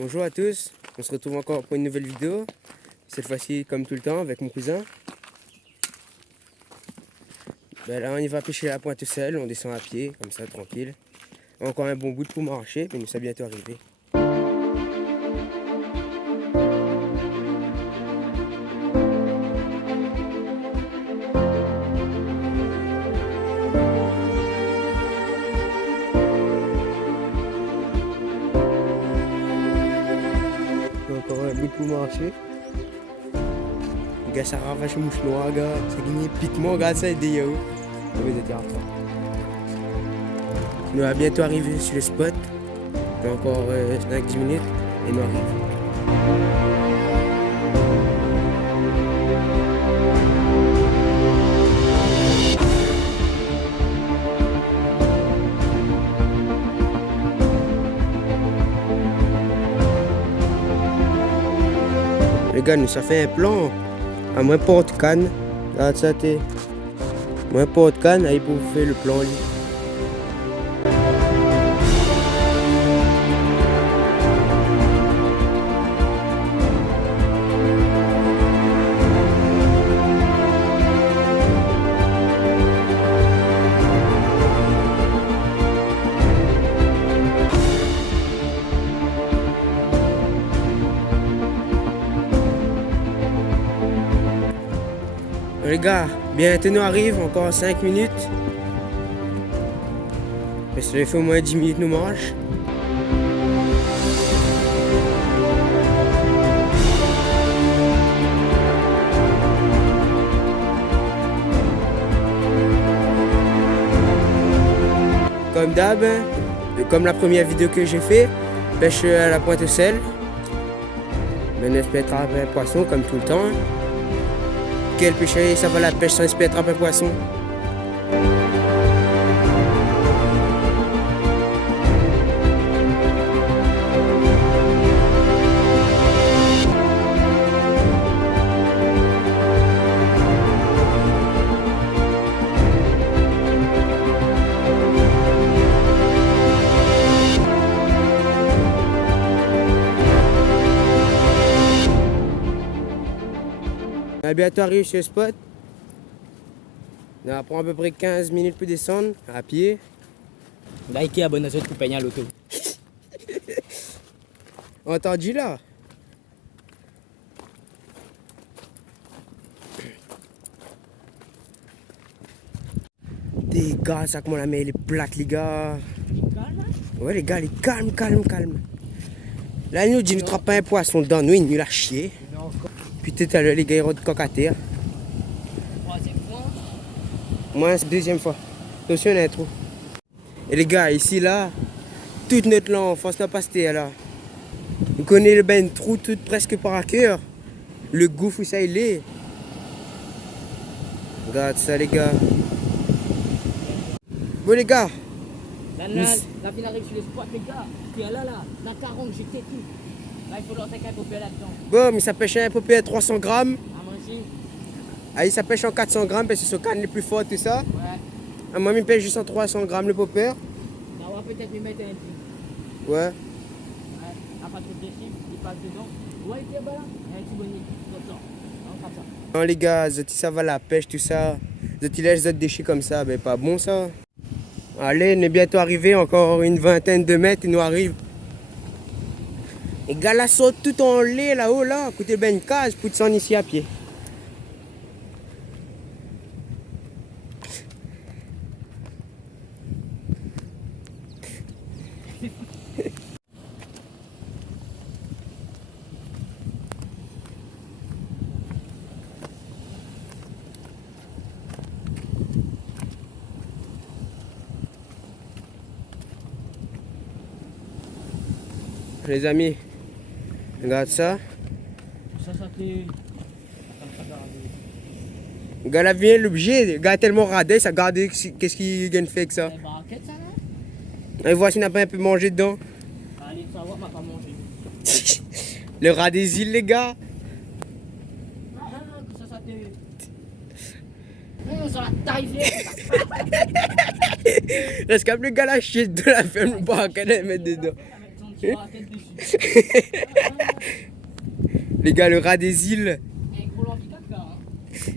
Bonjour à tous, on se retrouve encore pour une nouvelle vidéo. Cette fois-ci, comme tout le temps, avec mon cousin. Là, on y va pêcher la pointe seule, on descend à pied, comme ça, tranquille. Encore un bon bout de pour marcher, mais nous sommes bientôt arrivés. Encore un bout de pour marcher. Gars, ça ravache une mouche noire, gars. Ça gagne piquement, regarde ça, et des yaourts. Nous allons bientôt arriver sur le spot. Il y a encore 5-10 minutes et nous arrivons. Les gars, nous ça fait un plan à moins porte canne. Regarde ça, t'es. Moins porte canne, ahí pour faire le plan. Lui. Les gars, bientôt nous arrive, encore 5 minutes. Mais ça fait au moins 10 minutes nous marche. Comme d'hab, comme la première vidéo que j'ai fait, pêche à la pointe sel. Mais on espère attraper un poisson comme tout le temps. Quel pêcher, ça va la pêche sans espérer attraper un poisson. On va bientôt arriver sur le spot. On prend à peu près 15 minutes pour descendre à pied. Like et abonnez-vous pour payer à l'auto. Entendu là? Des gars, ça comment la mer elle est plate les gars. Ouais les gars, calme. Là nous dit nous trappe pas un poisson dedans, nous il nous l'a chier. Puis tout à l'heure les gars ils rodent coq à terre. Troisième fois. Moi c'est deuxième fois. Attention on a un trou. Et les gars ici là, toute notre enfance n'a pas été là. Vous connaissez le ben trou tout presque par cœur. Le gouffre où ça il est. Regarde ça les gars. Bon les gars. La ville arrive sur le spot les gars. Puis là, la 40 j'étais tout. Là il faut leur faire un peu là-dedans. Bon mais ça pêche un peu à 300 grammes. À manger. Ahí ça pêche en 400 grammes parce que c'est ce canne les plus fort tout ça. Ouais. Moi il pêche juste en 300 grammes le popper. On va peut-être lui mettre un petit. Ouais. Ouais. À pas trop de déchets, il passe dedans. Ouais il est là. Un petit bonnet. On fera ça. Non les gars, ça va la pêche tout ça. Ils laissent les déchets comme ça, ben pas bon ça. Allez, on est bientôt arrivé, encore une vingtaine de mètres, il nous arrive. Les gars là sautent tout en lait là-haut là, écoutez ben une cage pour descendre ici à pied. Les amis, regarde ça. Ça t'est. Le gars là vient l'objet, le gars est tellement radé, ça garde qu'est-ce qu'il vient de faire avec ça. C'est barquette ça là. Et voici s'il n'a pas un peu mangé dedans. Allez, ça va, m'a pas mangé. Le rat des îles les gars. Ça t'est. Sur la taille. Est-ce qu'un le gars la chier de la ferme pas qu'elle mettre dedans. Tu vas la tête dessus. Les gars, le rat des îles. Un gros handicap là. Hein.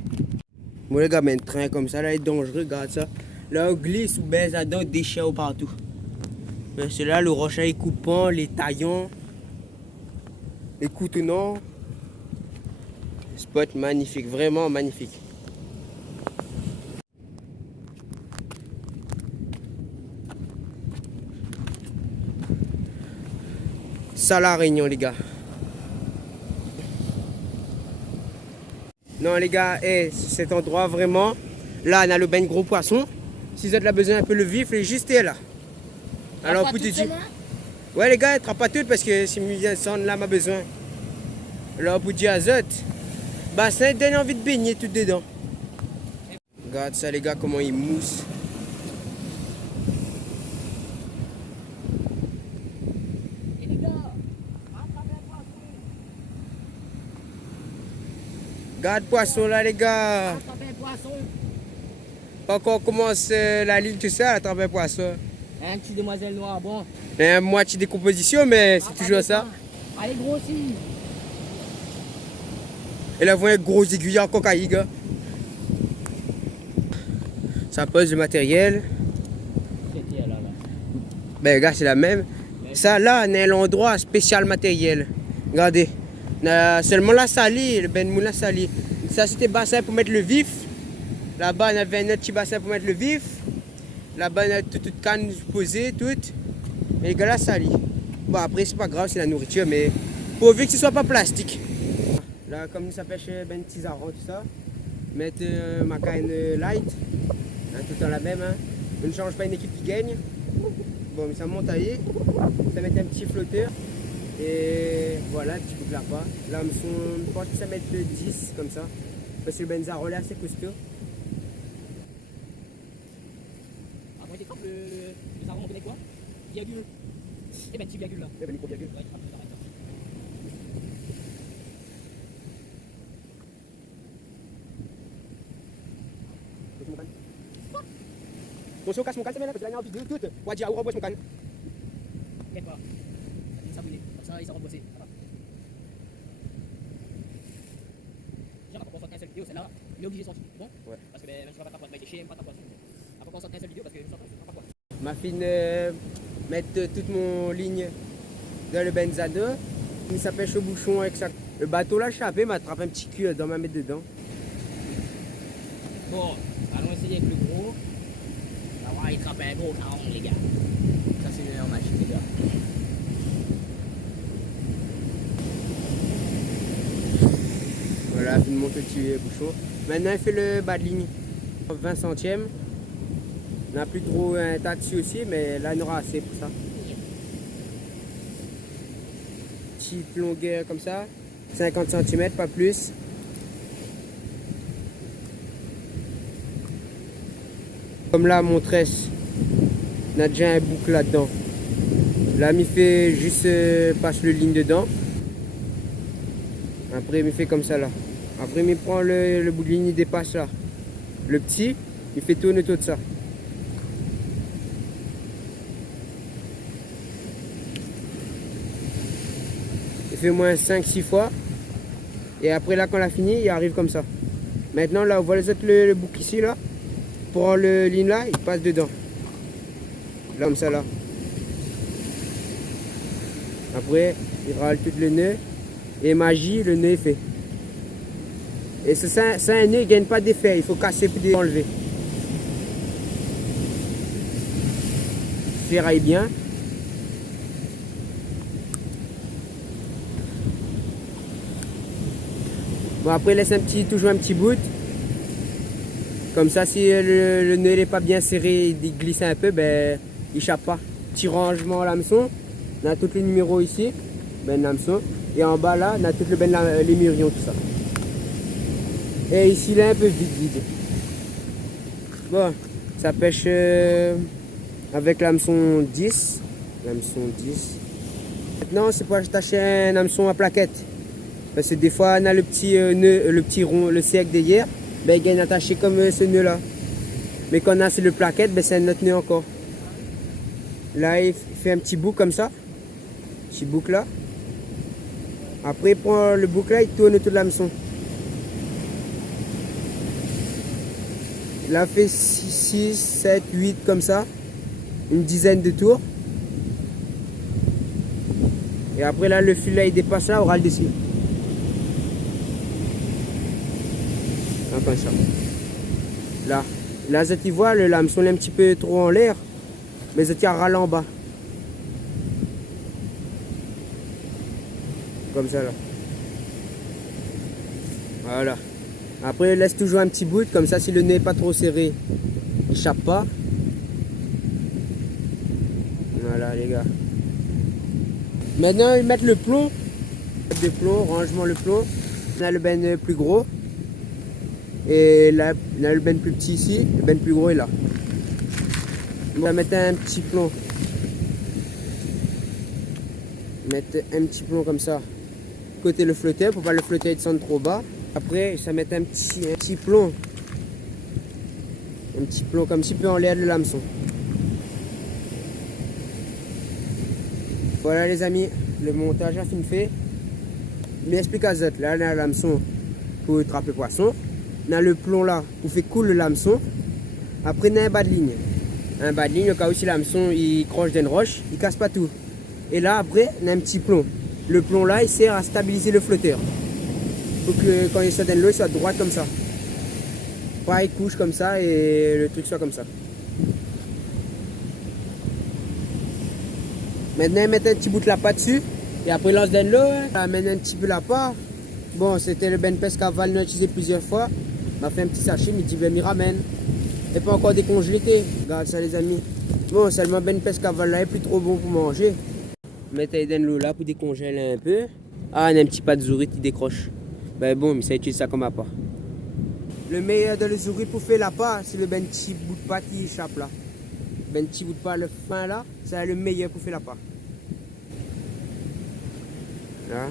Bon les gars, mais un train comme ça, là, il est dangereux, regarde ça. Là, on glisse ou baise à dos, déchets partout. C'est là, le rocher est coupant, les taillants, les coutonnants. Spot magnifique, vraiment magnifique. Ça la Réunion, les gars. Non les gars, cet endroit vraiment, là on a le bain de gros poissons. Si vous avez besoin un peu le vif, il est juste là. Alors pour te dire. Ouais les gars, ne pas tout parce que si je sens là m'a besoin. Alors pour dire azote, bah ça donne envie de baigner tout dedans. Regarde ça les gars comment il mousse. Et les gars, attrapez un poisson. Regarde poisson là les gars. Attrapez un poisson. Pas encore commence la ligne tout ça, attraper un poisson. Un petit demoiselle noire, bon. Il y a moitié décomposition mais c'est toujours ça. Allez grossis. Et là, vous voyez un gros aiguille en cocaïne, gars. Ça pose le matériel. C'était là. Ben, gars, c'est la même. Ça, là, on a l'endroit spécial matériel. Regardez. On a seulement la salie, le ben moule la salie. Ça, c'était bassin pour mettre le vif. Là-bas, on avait un autre petit bassin pour mettre le vif. Là-bas, on a toute canne posée, toute. Et les gars, la salie. Bon, après, c'est pas grave, c'est la nourriture, mais pourvu que ce soit pas plastique. Là, comme ça pêche ben tisaron, tout ça. Mettre ma canne light. Hein, tout le temps la même. Hein. On ne change pas une équipe qui gagne. Bon, mais ça monte à y. Ça met un petit flotteur. Et voilà, un petit coup de lapin. Là, je pense que ça met 10 comme ça. Parce que le benzaro là, c'est costaud. Ah, moi, t'écrapes le sarron, on connaît quoi? Virgule. Eh ben, petit virgule là. Eh ben, micro-virgule. Ouais, attrape, arrête. Attention, casse mon canne, c'est bien là, parce que là, il y a en vidéo toute. Wadji, ou rembosse mon canne. T'inquiète pas. Ça vient s'abonner. Comme ça, ils s'en rembosser. Déjà, après qu'on sorte qu'un seul vidéo, celle-là, il est obligé de sortir. Bon? Ouais. Parce que ben, je ne vais pas t'apprendre, mais déchets, pas ta poisson. Après qu'on sorte qu'un seul vidéo, parce que je ne sais pas quoi. Ma fille mettre toute mon ligne dans le benzado. Il s'appêche au bouchon avec ça. Le bateau là, échappé, m'attrape un petit cul dans ma mettre dedans. Bon, allons essayer avec le gros. On va voir, il attrape un gros 40, les gars. Ça, c'est en machine, les gars. Voilà, il monte le petit bouchon. Maintenant, il fait le bas de ligne. 20 centièmes. On n'a plus trop un tas dessus aussi, mais là, il en aura assez pour ça. Petite longueur comme ça. 50 cm, pas plus. Comme là, mon tresse, on a déjà un boucle là-dedans. Là, il fait juste passe le ligne dedans. Après, il fait comme ça là. Après, il prend le bout de ligne, il dépasse là. Le petit, il fait tourner tout ça. Il fait moins 5-6 fois. Et après, là, quand on a fini, il arrive comme ça. Maintenant, là, on voit les autres, le bouc ici, là. Pour le ligne là, il passe dedans. Là, comme ça, là. Après, il râle tout le nœud. Et magie, le nœud est fait. Et ça, un nœud, il ne gagne pas d'effet. Il faut casser pour enlever. Ferraille bien. Bon, après, laisse toujours un petit bout. Comme ça, si le nœud n'est pas bien serré, il glisse un peu, ben, il échappe pas. Petit rangement à l'hameçon. On a tous les numéros ici. Ben, l'hameçon. Et en bas, là, on a tous les murions, tout ça. Et ici, là, un peu vide. Bon, ça pêche avec l'hameçon 10. L'hameçon 10. Maintenant, c'est pour attacher un hameçon à plaquette. Parce que des fois, on a le petit nœud, le petit rond, le cercle derrière. Ben, il gagne attaché comme ce nœud là. Mais quand on a sur le plaquette, ben, c'est un autre nœud encore. Là, il fait un petit bout comme ça. Petit boucle là. Après, il prend le boucle là, il tourne autour de l'hameçon. Il a fait 6, 7, 8 comme ça. Une dizaine de tours. Et après là, le fil là, il dépasse là, on aura le dessus. Comme ça. Là. Là, tu vois, le hameçon est un petit peu trop en l'air. Mais ça tient râle en bas. Comme ça là. Voilà. Après, laisse toujours un petit bout, comme ça, si le nez n'est pas trop serré, il échappe pas. Voilà, les gars. Maintenant, ils mettent le plomb. De plomb, rangement le plomb. On a le ben plus gros. Et là, on a le ben plus petit ici. Le ben plus gros est là. On va mettre un petit plomb. Mettre un petit plomb comme ça. Côté le flotteur, pour pas le flotteur descendre trop bas. Après, ça met un petit plomb. Un petit plomb comme si peu en l'air de l'hameçon. Voilà les amis, le montage a fini fait. Je m'explique à Z. Là, on a l'hameçon pour attraper le poisson. On a le plomb là pour faire couler l'hameçon. Après, on a un bas de ligne. Un bas de ligne, au cas où si l'hameçon il croche d'une roche, il casse pas tout. Et là, après, on a un petit plomb. Le plomb là, il sert à stabiliser le flotteur. Pour que quand il soit dans l'eau, il soit droit comme ça. Pas il couche comme ça et le truc soit comme ça. Maintenant, mettre un petit bout de lapin dessus. Et après, lance dans l'eau. Amène un petit peu lapin. Bon, c'était le ben pêche cavale, on a utilisé plusieurs fois. On a fait un petit sachet, mais il dit ben, il ramène. Et pas encore décongelé. Regarde ça, les amis. Bon, seulement ben pêche cavale là est plus trop bon pour manger. Mettez dans l'eau là pour décongeler un peu. Ah, on a un petit pas de zouri qui décroche. Ben bon, mais ça utilise ça comme appât. Le meilleur de le zouri pour faire l'appât, c'est le ben petit bout de pâte qui échappe là. Ben petit bout de pâte, le fin là, c'est le meilleur pour faire l'appât. Là.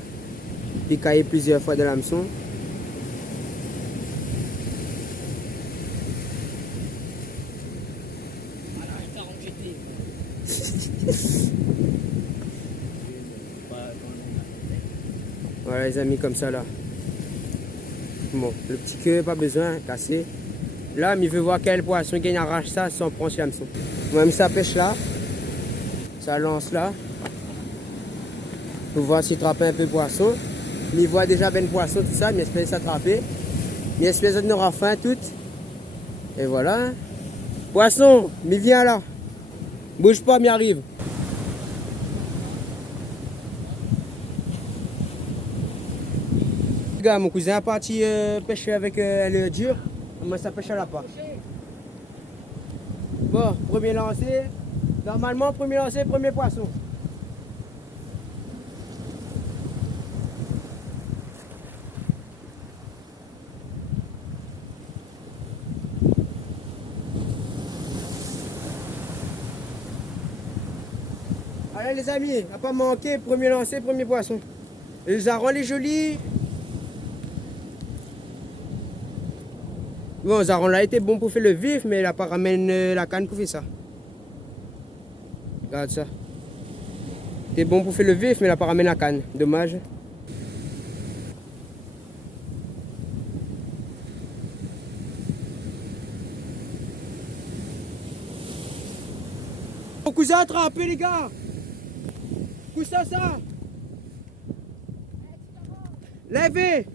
Picailler plusieurs fois de l'hameçon. Voilà les amis, comme ça là. Bon, le petit queue, pas besoin, cassé. Là, il veut voir quel poisson gagne arrache ça sans prendre sur l'hameçon. Même ça pêche là. Ça lance là. Pour voir s'il attrape un peu de poisson. Il voit déjà ben poisson, tout ça, il espère s'attraper. Il espère qu'il aura faim tout. Et voilà. Poisson, mais viens là. Bouge pas, m'y arrive. Les gars, mon cousin est parti pêcher avec le dur. Moi, ça pêche à la part. Bon, premier lancé. Normalement, premier lancé, premier poisson. Allez les amis, n'a pas manqué, premier lancé, premier poisson. Et les arômes, les jolis. Bon, Zaron là était bon pour faire le vif, mais il n'a pas ramené la canne pour faire ça. Regarde ça. C'était bon pour faire le vif, mais il n'a pas ramené la canne. Dommage. Mon cousin a attrapé les gars. Cousin ça. Levez.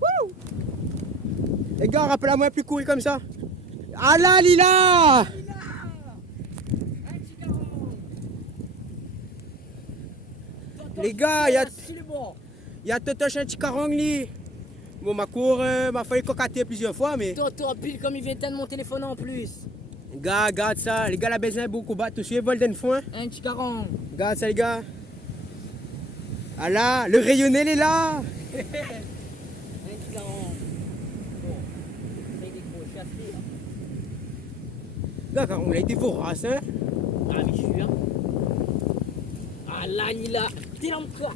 Wouh. Les gars, rappelez-moi plus cool comme ça. Ah là, Lila. Les gars, il y a Totoche un petit carong li. Bon, ma cour m'a fallu cocater plusieurs fois, mais. Toto, pile comme il vient de mon téléphone en plus. Les gars, regarde ça. Les gars, la besoin beaucoup battre. Tu vol d'un foin. Un petit caron. Regarde ça, les gars. Ah là, le rayonné, il est là. Un petit caron. Bon, ça il décroche assez. Là, on a été vorace, hein. Ah, mais je suis là. Ah là, il a. T'es là encore.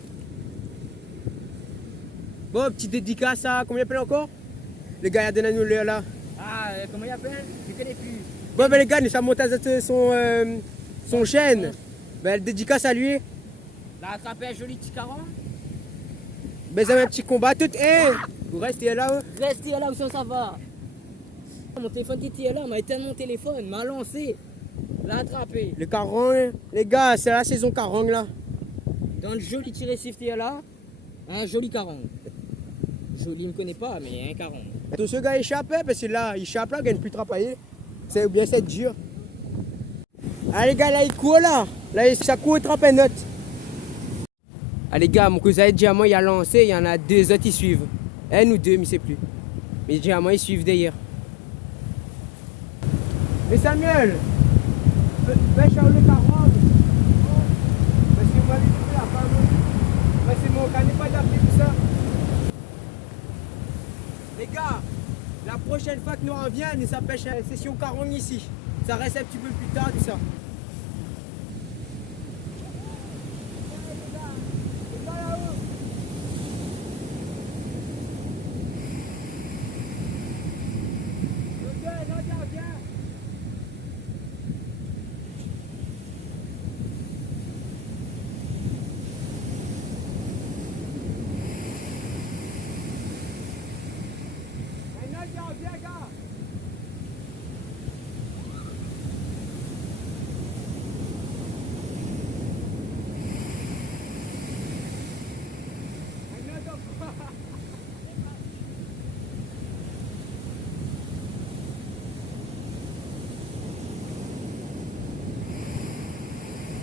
Bon, petite dédicace à combien de encore? Les gars, il y a des nous là. Ah, comment il appelle? Je connais plus. Bon, ben les gars, nous sommes montés à son chaîne. Ben, dédicace à lui. Là, attrapé un joli petit caron. Ben, ça un petit combat tout. Eh, vous restez là. Restez là où ça va. Mon téléphone qui était là, m'a éteint mon téléphone, m'a lancé. L'a attrapé. Le caron, les gars, c'est la saison caron là. Dans le joli petit récif qui est là, un joli caron. Joli, il me connaît pas, mais un caron. Tous ceux gars échappent parce que là, ils échappent là, ils gagnent plus travailler. C'est bien, c'est dur. Ah les gars, là il court là. Là, ça court trempe un autre. Ah les gars, mon cousin Diamant il a lancé, il y en a deux autres qui suivent. Un ou deux, mais je sais plus. Mais Diamant ils suivent derrière. Mais Samuel, fais Charles le 40. Parce que moi, je la femme. Moi, c'est mon cas, n'est pas d'appeler tout ça. Les gars, la prochaine fois que nous on vient, ça pêche à la session 40 ici. Ça reste un petit peu plus tard, tout ça.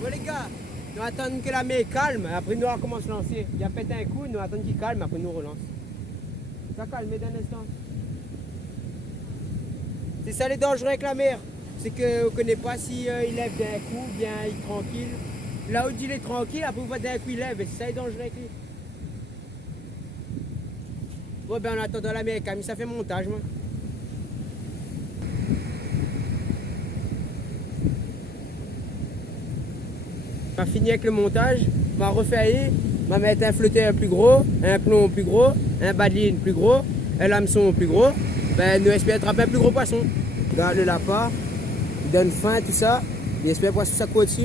Bon les gars, nous attendons que la mer calme, après nous on commence à lancer. Il y a pété un coup, nous attendons qu'il calme, après nous on relance. Ça calme d'un instant. C'est ça les dangers avec la mer. C'est qu'on ne connaît pas si il lève d'un coup, bien il est tranquille. Là où il est tranquille, après vous voyez d'un coup il lève, et c'est ça les dangers avec lui. Bon ben en attendant la mer calme, ça fait montage moi. On va finir avec le montage, on va refaire, on va mettre un flotteur plus gros, un plomb plus gros, un badeline plus gros, un hameçon plus gros. Ben, nous espérons attraper un plus gros poisson. Regarde le lapin, il donne faim, tout ça. Il espère poisson ça court dessus.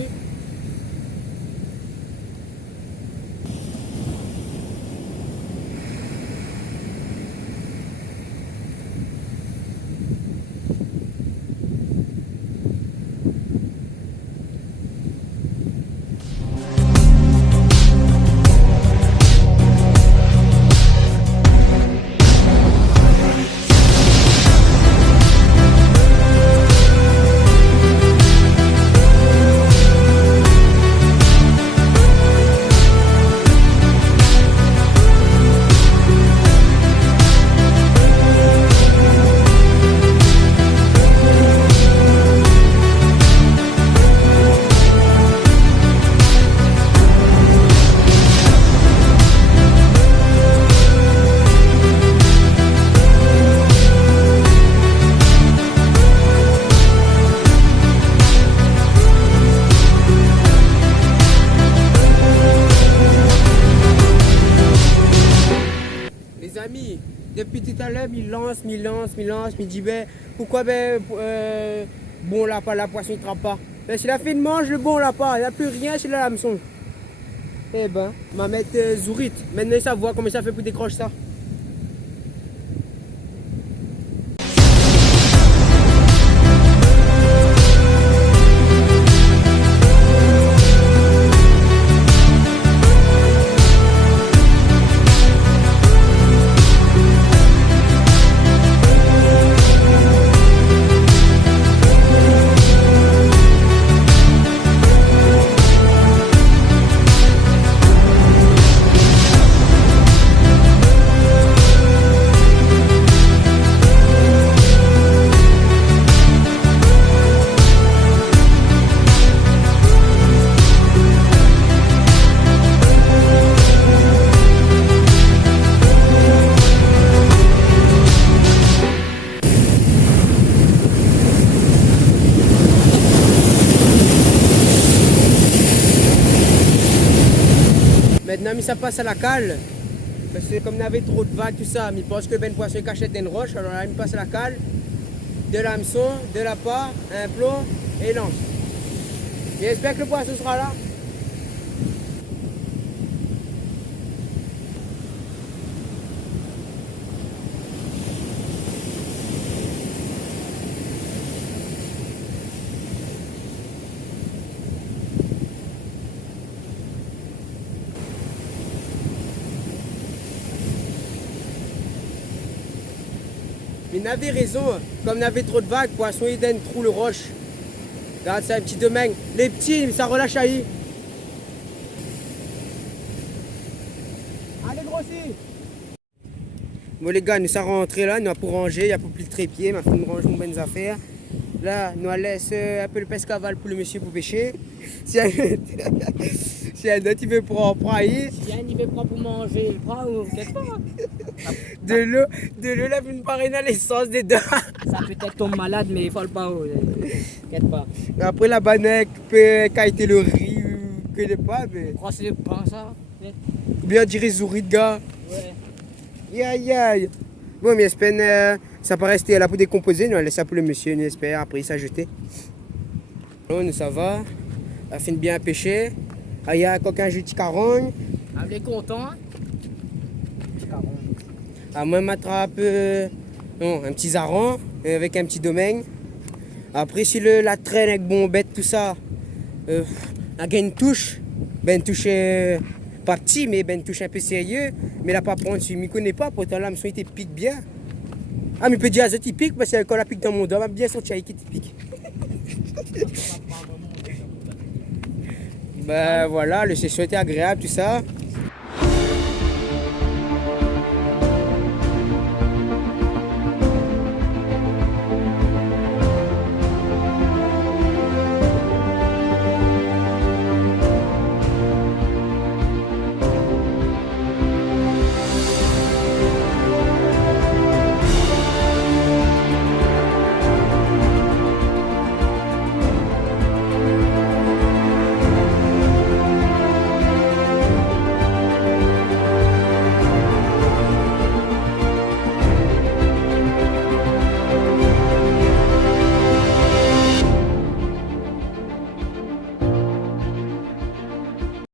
Depuis tout à l'heure, il lance, il dit ben, pourquoi ben, bon lapin, la poisson ne trappe pas. Ben, si la fille mange le bon lapin, il n'y a plus rien sur la hameçon. Eh ben, on va mettre Zourit. Maintenant, ça voit comment ça fait pour décrocher ça. Maintenant, mais ça passe à la cale. Parce que comme on avait trop de vagues, tout ça, mais pense que ben poisson est caché dans une roche, alors là, il passe à la cale, de l'hameçon, de la part, un plomb et lance. J'espère que le poisson sera là. Mais n'avait raison, comme n'avait trop de vagues, poisson Eden, trou le roche. Regarde, c'est un petit domaine. Les petits, ça relâche à y. Allez, grossi. Bon les gars, nous sommes rentrés là, nous avons pour ranger, il n'y a pas plus de trépied, ma femme range nos bonnes affaires. Là, nous laisse un peu le pescaval pour le monsieur pour pêcher. Si un autre il veut prendre aïe. Si un il veut prendre pour manger, il prend ou quelque part. De l'eau, là, une parraine à l'essence dedans. Ça peut-être tombe malade, mais il faut le pas. T'inquiète pas. Après la banette, qu'a été le riz, que les pas, mais. Crois le pain, ça. Bien dire souris de gars. Ouais. Aïe aïe. Bon, mais j'espère ça peut rester là pour décomposer. Nous allons laisser ça pour le monsieur, nous espère après ça jeter. Bon, nous ça va. On finit bien à pêcher. Ah, il y a un coquin jeudi 40. Ah, il est content. Hein? Ah, moi, je m'attrape un petit zaran avec un petit domaine. Après, si la traîne avec bon bête, tout ça, il y a une touche. Ben, une touche pas petit, mais ben, une touche un peu sérieux. Mais là, pas prendre dessus. Je ne connais pas, pourtant là, il te pique bien. Ah, mais il peut dire à ça, il pique, parce que quand la pique dans mon doigt, bien sortir avec qui te pique. Ben voilà, le session était agréable, tout ça.